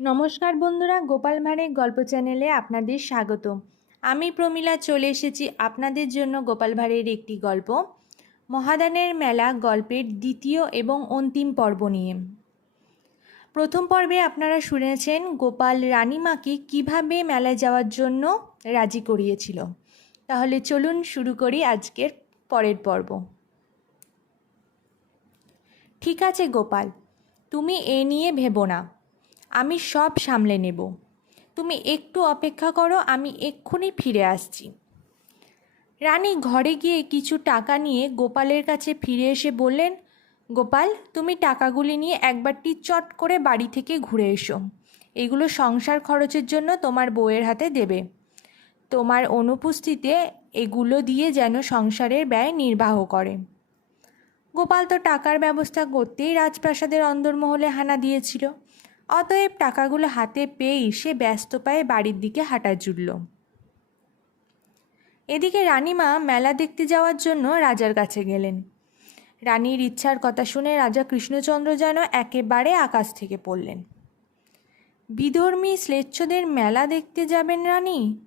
নমস্কার বন্ধুরা, গোপাল ভাঁড়ের গল্প চ্যানেলে আপনাদের স্বাগত আমি প্রমীলা চলে এসেছি আপনাদের জন্য গোপাল ভাঁড়ের একটি গল্প। মহাদানের মেলা গল্পের দ্বিতীয় এবং অন্তিম পর্ব নিয়ে। প্রথম পর্বে আপনারা শুনেছেন গোপাল রানীমাকে কীভাবে মেলায় যাওয়ার জন্য রাজি করিয়েছিল। তাহলে চলুন শুরু করি আজকের পরের পর্ব। ঠিক আছে গোপাল, তুমি এ নিয়ে ভেবো না। আমি সব সামলে নেব। তুমি একটু অপেক্ষা করো, আমি এক্ষুনি ফিরে আসছি। রানী ঘরে গিয়ে কিছু টাকা নিয়ে গোপালের কাছে ফিরে এসে বললেন, গোপাল, তুমি টাকাগুলি নিয়ে একবারটি চট করে বাড়ি থেকে ঘুরে এসো। এগুলো সংসার খরচের জন্য তোমার বউয়ের হাতে দেবে। তোমার অনুপস্থিতিতে এগুলো দিয়ে যেন সংসারের ব্যয় নির্বাহ করে। গোপাল তো টাকার ব্যবস্থা করতেই রাজপ্রাসাদের অন্দরমহলে হানা দিয়েছিল। অতএব টাকাগুলো হাতে পেয়েই সে ব্যস্ত পায়ে বাড়ির দিকে হাঁটা জুড়ল। এদিকে রানীমা মেলা দেখতে যাওয়ার জন্য রাজার কাছে গেলেন। রানীর ইচ্ছার কথা শুনে রাজা কৃষ্ণচন্দ্র যেন একেবারে আকাশ থেকে পড়লেন। বিধর্মী শ্লেচ্ছদের মেলা দেখতে যাবেন রানী?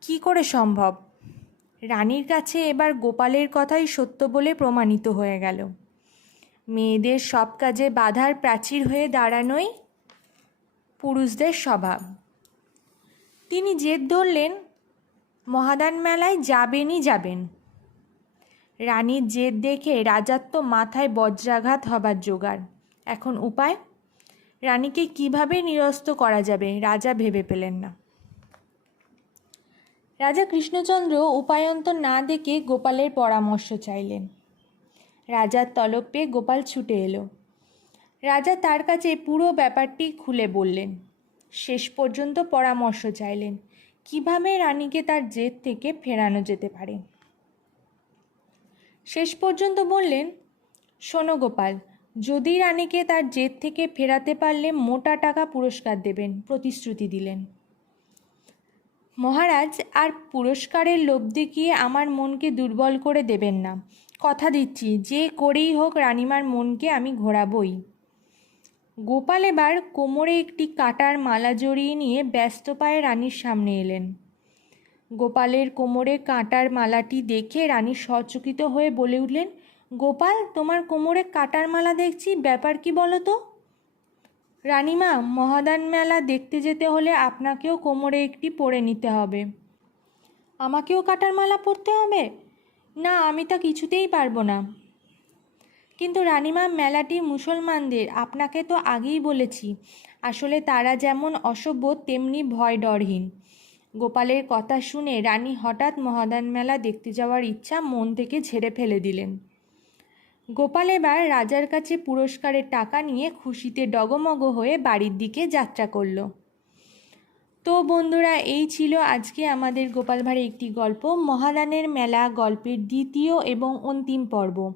কি করে সম্ভব? রানীর কাছে এবার গোপালের কথাই সত্য বলে প্রমাণিত হয়ে গেল। মেয়েদের সব কাজে বাধার প্রাচীর হয়ে দাঁড়ানোই পুরুষদের স্বভাব। তিনি জেদ ধরলেন, মহাদান মেলায় যাবেনই যাবেন। রানীর জেদ দেখে রাজার তো মাথায় বজ্রাঘাত হবার জোগাড়। এখন উপায়? রানীকে কীভাবে নিরস্ত করা যাবে রাজা ভেবে পেলেন না। রাজা কৃষ্ণচন্দ্র উপায়ন্তর না দেখে গোপালের পরামর্শ চাইলেন। রাজার তলব পেয়ে গোপাল ছুটে এলো। রাজা তার কাছে পুরো ব্যাপারটি খুলে বললেন। শেষ পর্যন্ত পরামর্শ চাইলেন, কীভাবে রানীকে তার জেদ থেকে ফেরানো যেতে পারে। শেষ পর্যন্ত বললেন, শোনো গোপাল, যদি রানীকে তার জেদ থেকে ফেরাতে পারলে মোটা টাকা পুরস্কার দেবেন, প্রতিশ্রুতি দিলেন। মহারাজ, আর পুরস্কারের লোভ দেখিয়ে আমার মনকে দুর্বল করে দেবেন না? কথা দিচ্ছি, যে করেই হোক রানিমার মনকে আমি ঘোরাবই। গোপাল এবার কোমরে একটি কাটার মালা জড়িয়ে নিয়ে ব্যস্ত পায়ে রানীর সামনে এলেন। গোপালের কোমরে কাঁটার মালাটি দেখে রানী সচকিত হয়ে বলে উঠলেন, গোপাল, তোমার কোমরে কাটার মালা দেখছি, ব্যাপার কি বলো তো? রানীমা, মহাদান মেলা দেখতে যেতে হলে আপনাকেও কোমরে একটি পরে নিতে হবে। আমাকেও কাটার মালা পরতে হবে? না, আমি তা কিছুতেই পারব না। কিন্তু রানীমা, মেলাটি মুসলমানদের, আপনাকে তো আগেই বলেছি। আসলে তারা যেমন অসভ্য, তেমনি ভয় ডরহীন গোপালের কথা শুনে রানী হঠাৎ মহাদান মেলা দেখতে যাওয়ার ইচ্ছা মন থেকে ঝেড়ে ফেলে দিলেন। গোপাল এবার রাজার কাছে পুরস্কারের টাকা নিয়ে খুশিতে ডগমগ হয়ে বাড়ির দিকে যাত্রা করল। তো বন্ধুরা, এই ছিল আজকে আমাদের গোপাল ভাঁড়ে একটি গল্প, মহাদানের মেলা গল্পের দ্বিতীয় এবং অন্তিম পর্ব।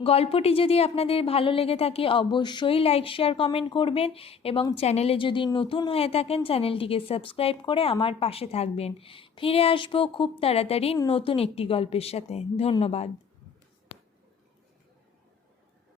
গল্পটি যদি আপনাদের ভালো লেগে থাকে, অবশ্যই লাইক, শেয়ার, কমেন্ট করবেন এবং চ্যানেলে যদি নতুন হয়ে থাকেন, চ্যানেলটিকে সাবস্ক্রাইব করে আমার পাশে থাকবেন। ফিরে আসব খুব তাড়াতাড়ি নতুন একটি গল্পের সাথে। ধন্যবাদ।